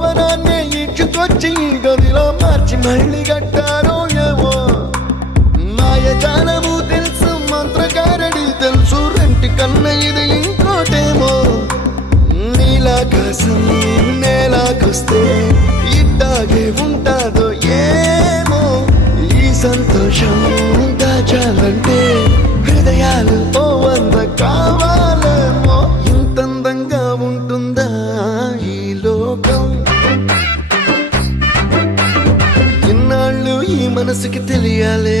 భవనాన్ని ఇచ్చుకొచ్చి గదిలో మార్చి మళ్ళీ కట్టారో ఏమో మాయజాలము తెలుసు మంత్రకారడి తెలుసు రెంటి కన్న ఇది ఇంకోటేమో నీలాకాశం నేలాకొస్తే ఇట్టాగే ఉంటాదో ఏమో ఈ సంతోషం దాచాలంటే హృదయాలు ఓ వంద కావాలేమో ఇంతందంగా ఉంటుందా ఈ లోకం ఇన్నాళ్ళు ఈ మనసుకి తెలియాలే